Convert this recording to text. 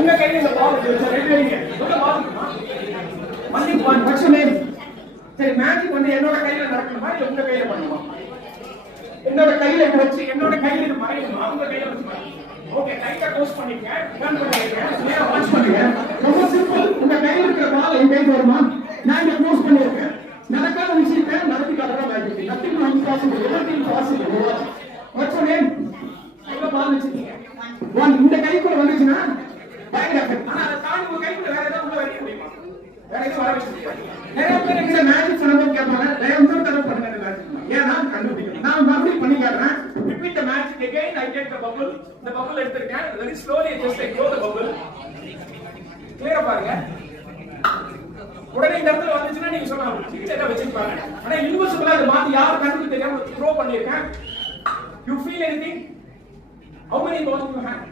உங்க கையில இந்த பால் இருக்கு ரெண்டு வைங்க உங்க பால் மல்லி பால் பச்சமே சரி மேஜிக் வந்து என்னோட கையில நடக்கணுமா இல்ல உங்க கையில பண்ணணுமா என்னோட கையில வச்சு என்னோட கையில இது மறையணுமா உங்க கையில வச்சு ஓகே டைட்டா க்ளோஸ் பண்ணிக்கங்க டர்ன் பண்ணிக்கங்க ஸ்லோவா வாட்ச் பண்ணுங்க ரொம்ப சிம்பிள் உங்க கையில இருக்கிற பால் என் கைக்கு வருமா நான் இங்க க்ளோஸ் பண்ணிருக்கேன் நடக்காத விஷயத்தை நடத்தி காட்டுறேன் magic nothing not possible everything possible watch name உங்க பால் வச்சிருக்கீங்க ஒன் இந்த கைக்குள்ள வந்துச்சுன்னா பயங்கர ஆனா அதை தாண்டி உங்க கைக்குள்ள வேற ஏதாவது உள்ள வைக்க முடியுமா வேற எதுவும் வர வைக்க முடியாது நிறைய பேர் எங்க மேஜிக் சொல்லும்போது கேட்பாங்க தயவு தடவை பண்ணுங்க மேஜிக் ஏன்னா கண்டுபிடிக்கணும் நான் மறுபடியும் பண்ணி காட்டுறேன் repeat the magic again I take the bubble the bubble எடுத்துக்கேன் very slowly just I blow the bubble clear பாருங்க உடனே இந்த இடத்துல வந்துச்சுன்னா நீங்க சொல்லலாம் சின்ன வச்சிருப்பாங்க ஆனா இன்விசிபிளா அது மாத்தி யார் கண்ணுக்கு தெரியாம த்ரோ பண்ணிருக்கேன் you feel anything how many balls you have